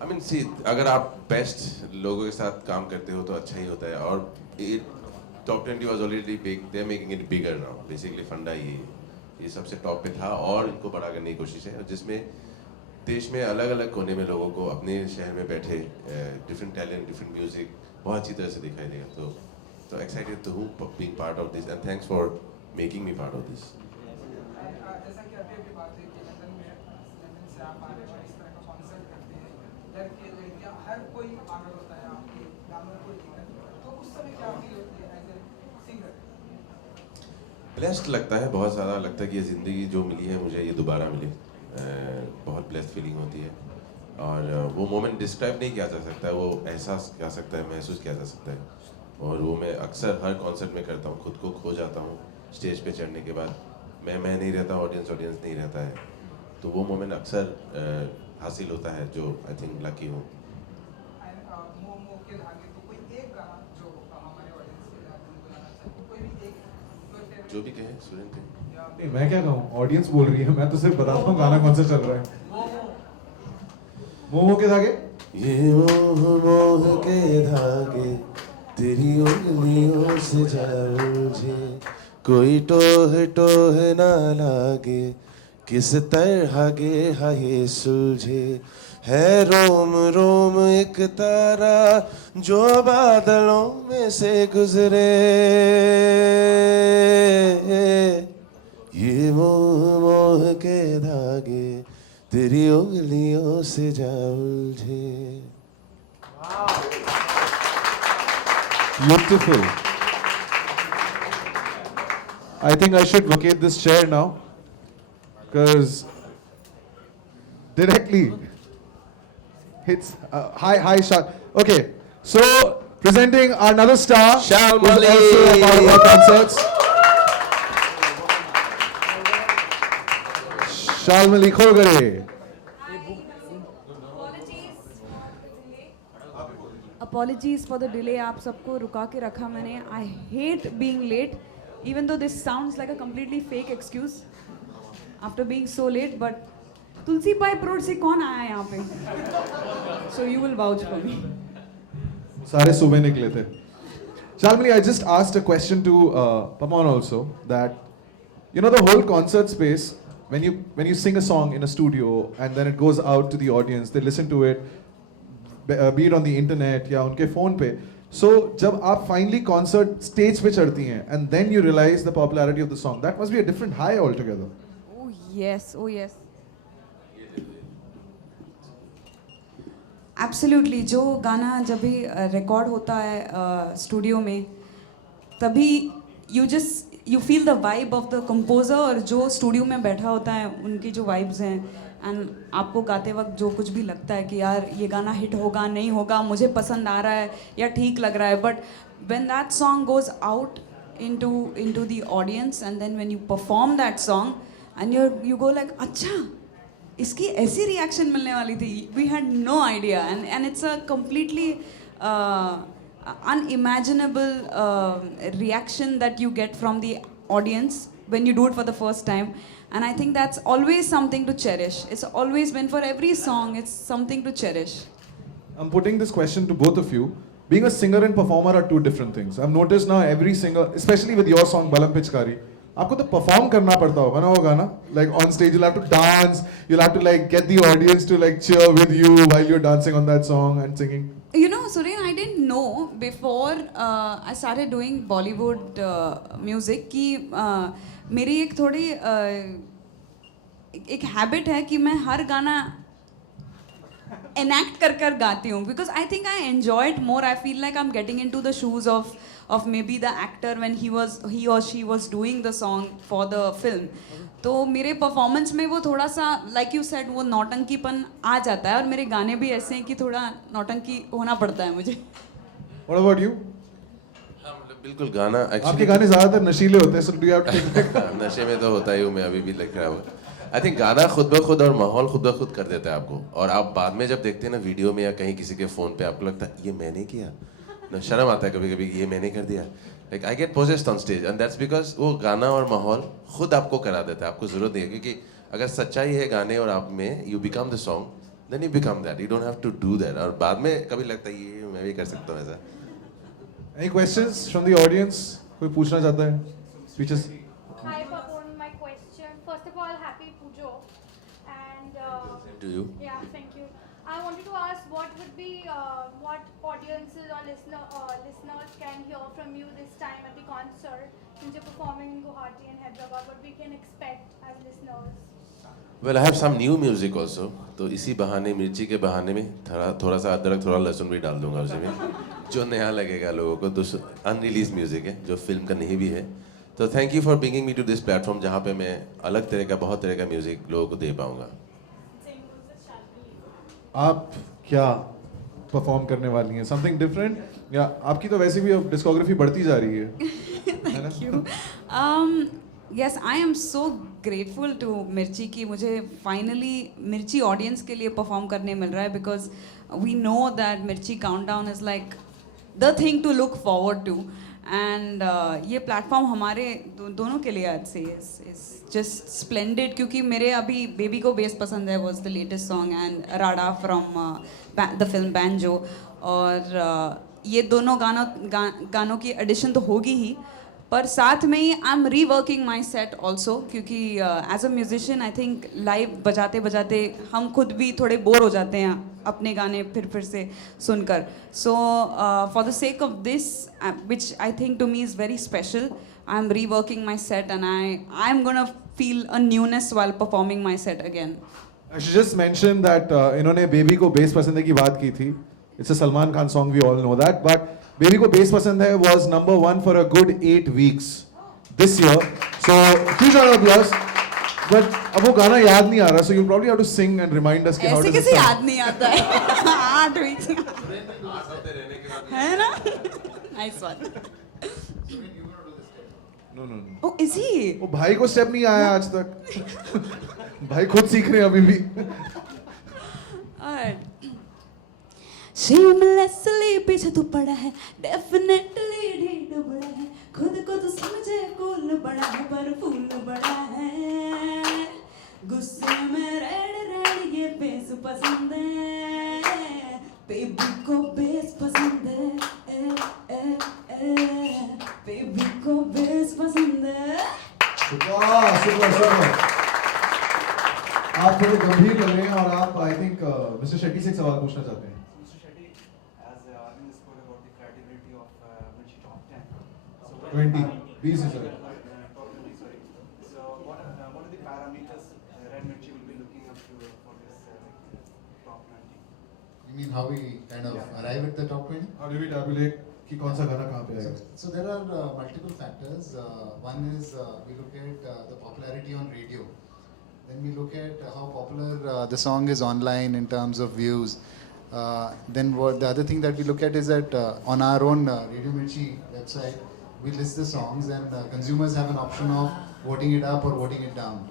I mean सी, अगर आप best लोगों के साथ काम करते हो तो अच्छा ही होता है। और top 20 was already big, they are making it bigger now. Basically फंडा ये सबसे टॉप पे था और इनको बड़ा करने की कोशिश है, जिसमें देश में अलग अलग कोने में लोगों को अपने शहर में बैठे डिफरेंट टैलेंट, डिफरेंट म्यूजिक बहुत अच्छी तरह से दिखाई देगा। तो excited to being part of this and thanks for making me part of this. जैसा कि अभी अभी बात हुई कि लंदन से आप आ रहे हो, इस तरह का कॉन्सर्ट करते हैं, लड़के लड़कियां हर कोई पागल होता है आपके गानों को लेकर, तो उस समय क्या फील होती है एज ए सिंगर? ब्लेस्ड लगता है, बहुत ज़्यादा लगता है कि ये ज़िंदगी जो मिली है मुझे ये दोबारा मिली। बहुत ब्लेस्ड फीलिंग होती है और वो मोमेंट डिस्क्राइब नहीं किया जा सकता है, वो एहसास किया सकता है, महसूस किया जा सकता है। और वो मैं अक्सर हर कॉन्सर्ट में करता हूँ, खुद को खो जाता हूँ स्टेज पे चढ़ने के बाद। मैं नहीं रहता, ऑडियंस नहीं रहता है, तो वो मोमेंट अक्सर हासिल होता है, जो आई थिंक लकी हूँ। जो भी कहे सुरेंद्र थे। नहीं, मैं क्या कहूँ, ऑडियंस बोल रही है, मैं तो सिर्फ बताता हूँ गाना कौन सा चल रहा है। मोह के धागे, ये मोह के धागे तेरी उंगलियों से जा उलझे, कोई टोह टोह ना लागे, किस तरह गे ये सुलझे, है रोम रोम एक तारा जो बादलों में से गुजरे, ये मोह मोह के धागे तेरी उंगलियों से जा उलझे। beautiful. I think I should vacate this chair now, because directly hits hi Shal. Okay, so presenting another star Shal who's Malik. also a part of our concerts. Shal Malik Khorgare. Apologies for the delay. आप सबको रुका के रखा मैंने. I hate being late, even though this sounds like a completely fake excuse after being so late. But Tulsi pipe road से कौन आया यहाँ पे? So you will vouch for me. सारे सुबह निकले थे. Shalmali, I just asked a question to Paman also, that you know the whole concert space, when you sing a song in a studio and then it goes out to the audience, they listen to it, be it on the internet या उनके phone पे. So जब आप finally concert stage पे चढ़ती हैं and then you realize the popularity of the song, that must be a different high altogether. Oh yes, oh yes. Absolutely. जो गाना जब भी रिकॉर्ड होता है स्टूडियो में, तभी you feel the vibe of the composer, और जो स्टूडियो में बैठा होता है उनकी जो वाइब्स हैं, एंड आपको गाते वक्त जो कुछ भी लगता है कि यार ये गाना हिट होगा नहीं होगा, मुझे पसंद आ रहा है या ठीक लग रहा है, but when that song goes out into the audience and then when you perform that song and you go like, अच्छा इसकी ऐसी रिएक्शन मिलने वाली थी, we had no idea, and it's a completely unimaginable reaction that you get from the audience when you do it for the first time. And I think that's always something to cherish. It's always been, for every song, it's something to cherish. I'm putting this question to both of you. Being a singer and performer are two different things. I've noticed now every singer, especially with your song Balam Pichkari, आपको तो perform करना पड़ता होगा ना वो गाना, like on stage you'll have to dance, you'll have to like get the audience to like cheer with you while you're dancing on that song and singing. You know, Suryan, I didn't know before I started doing Bollywood music कि मेरी एक थोड़ी एक habit है कि मैं हर गाना enact कर गाती हूँ, because I think I enjoy it more. I feel like I'm getting into the shoes of maybe the actor when he or she was doing the song for the film. तो मेरे performance में वो थोड़ा सा, like you said, वो नौटंकीपन आ जाता है, और मेरे गाने भी ऐसे हैं कि थोड़ा नौटंकी होना पड़ता है मुझे. What about you? बिल्कुल, गाना आपके गाने ज़्यादातर नशीले होते हैं, so do you have to take back? नशे में तो होता ही हूँ मैं, अभी भी लग रहा हूँ. आई थिंक गाना खुद ब खुद और माहौल खुद ब खुद कर देता है आपको, और आप बाद में जब देखते हैं ना वीडियो में या कहीं किसी के फ़ोन पे, आपको लगता है ये मैंने किया ना, शर्म आता है कभी कभी, ये मैंने कर दिया. Like I get possessed on stage, and that's because वो गाना और माहौल खुद आपको करा देता है, आपको जरूरत नहीं है, क्योंकि अगर सच्चाई है गाने और आप में, you become the song, then you become that. You don't have to do that. और बाद में कभी लगता है ये मैं भी कर सकता हूँ ऐसा. Any questions from the audience? कोई पूछना चाहता है? Speeches. Hi, Pawan. My question. First of all, happy Pujo. And Do you? yeah, thank you. I wanted to ask what would be what audiences or listeners can hear from you this time at the concert, since you're performing in Guwahati and Hyderabad. What we can expect as listeners. Well, I have some new music also. तो इसी बहाने, मिर्ची के बहाने में थोड़ा सा अदरक, थोड़ा लहसुन भी डाल दूंगा उसमें, जो नया लगेगा लोगों को. तो अनरिलीज म्यूजिक है जो फिल्म का नहीं भी है. तो thank you for bringing me to this platform जहाँ पे मैं अलग तरह का, बहुत तरह का म्यूजिक लोगों को दे पाऊंगा. आप क्या परफॉर्म करने वाली हैं? समथिंग डिफरेंट, या आपकी तो वैसे भी अब डिस्कोग्राफी बढ़ती जा रही है? Thank you. Yes, I am so grateful to मिर्ची कि मुझे finally मिर्ची audience के लिए perform करने मिल रहा है, because we know that मिर्ची countdown is like the thing to look forward to, and ये platform हमारे दोनों के लिए आज से is just splendid, क्योंकि मेरे अभी बेबी को बेस पसंद है was the latest song, and Rada from the film Banjo, और ये दोनों गानों की एडिशन तो होगी ही, पर साथ में ही I am reworking my set also, क्योंकि as a musician I think live बजाते बजाते हम खुद भी थोड़े बोर हो जाते हैं अपने गाने फिर से सुनकर. So for the sake of this which I think to me is very special, I am reworking my set, and I am gonna feel a newness while performing my set again. I should just mention that इन्होंने baby को bass पसंद है की बात की थी. It's a Salman Khan song, we all know that, but baby को bass पसंद है was number 1 for a good 8 weeks this year. So huge round of applause. But अब वो गाना याद नहीं आ रहा, so you'll probably have to sing and remind us कि how ऐसे does it कैसे sound? याद नहीं आता है? 8 weeks है ना? Nice one. No. Oh, is he? वो भाई को स्टेप नहीं आया आज तक. भाई खुद सीख रहे हैं अभी भी. Alright. Shamelessly पीछे तू पड़ा है, definitely ढीठ बड़ा है, खुद को तो समझे कूल बड़ा है, पर फूल बड़ा है. गुस्से में रेड ये बेस पसंद है, बेबी को बेस पसंद है, बेबी को बेस पसंद है. सुपर. आप थोड़े गंभीर लग रहे हैं, और आप आई थिंक मिस्टर शेट्टी से एक सवाल पूछना चाहते हैं. Mr. Shetty, as Arvind spoke about the credibility of Mirchi Top 10. So 20, 20 is right. Top 20, sorry. So what are the parameters Red Mirchi will be looking up to for this top 20? You mean how we kind of arrive at the top 20? How do we tabulate कि कौन सा गाना कहाँ पे आएगा? So there are multiple factors. One is we look at the popularity on radio. Then we look at how popular the song is online in terms of views. Then the other thing that we look at is that on our own Radio Mirchi website, we list the songs, and consumers have an option of voting it up or voting it down.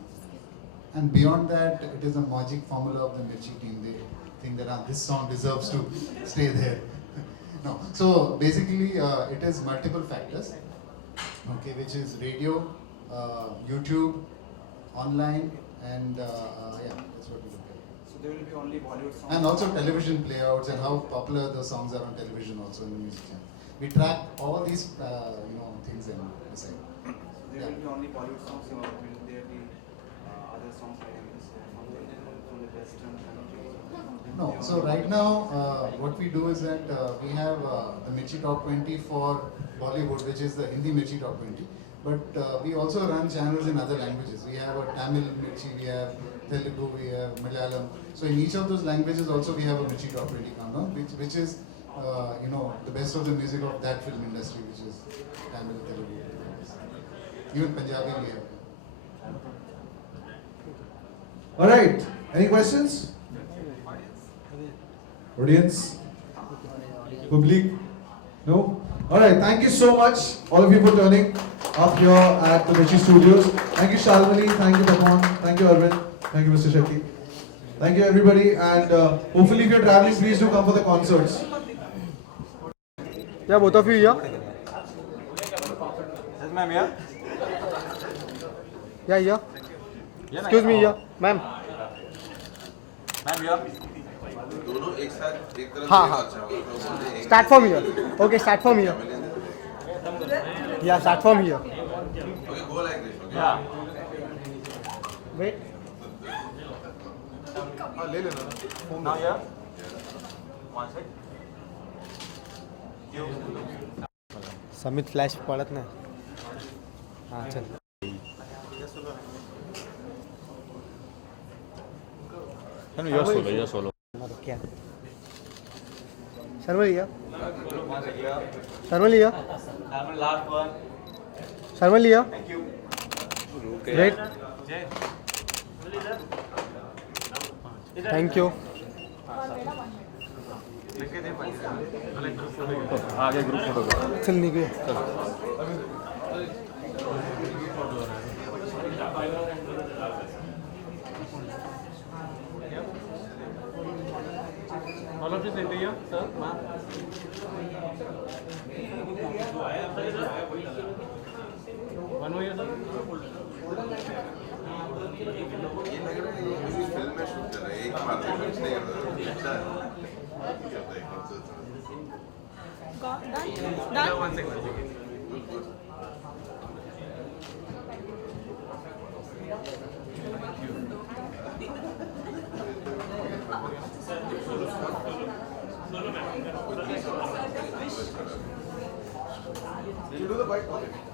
And beyond that, it is a magic formula of the Mirchi team. They think that this song deserves to stay there. No. So basically, it is multiple factors, okay, which is radio, YouTube, online, and yeah, that's what we look at. So there will be only Bollywood songs. And also television playouts and how popular the songs are on television also in the music channel. We track all these, things and decide. So there will be only Bollywood songs, or will there be other songs like this from the western countries? No. So right now, what we do is that we have the Mirchi Top 20 for Bollywood, which is the Hindi Mirchi Top 20. But we also run channels in other languages. We have a Tamil Mirchi, we have Telugu, we have Malayalam. So in each of those languages also we have a Mirchi Top 20 countdown, which is the best of the music of that film industry, which is Tamil, Telugu. Even Punjabi we have. All right. Any questions? Audience? Public? No? All right. Thank you so much, all of you, for turning up here at the Mirchi Studios. Thank you, Shalmali. Thank you, Pawan. Thank you, Arvind. Thank you, Mr. Shetty. Thank you, everybody. And hopefully, if you're traveling, please do come for the concerts. Yeah, both of you, yeah. Ma'am, yeah? Yeah, yeah. Excuse me, yeah. Ma'am. Ma'am, yeah? दोनों एक साथ एक तरफ हाँ, देगा हाँ. अच्छा होगा तो बोलते हैं Start from here. Okay, start from here. Yeah, start from here. okay go like this okay Yeah. Wait. Now, yeah? One sec. You. Samit flash पडत नाही. हां चल. You're solo. क्या? शर्मल लिया. शर्मल लिया. Last one. शर्मल लिया. Thank you. Wait. Jay. Thank you. आगे group photo चल निघूया. All of you sent here, sir, ma'am. One more here, sir. ये लग रहा है ये किसी फिल्म में शूट कर रहे हैं एक बार में कुछ नहीं कर रहा अच्छा है One second. You do the bike.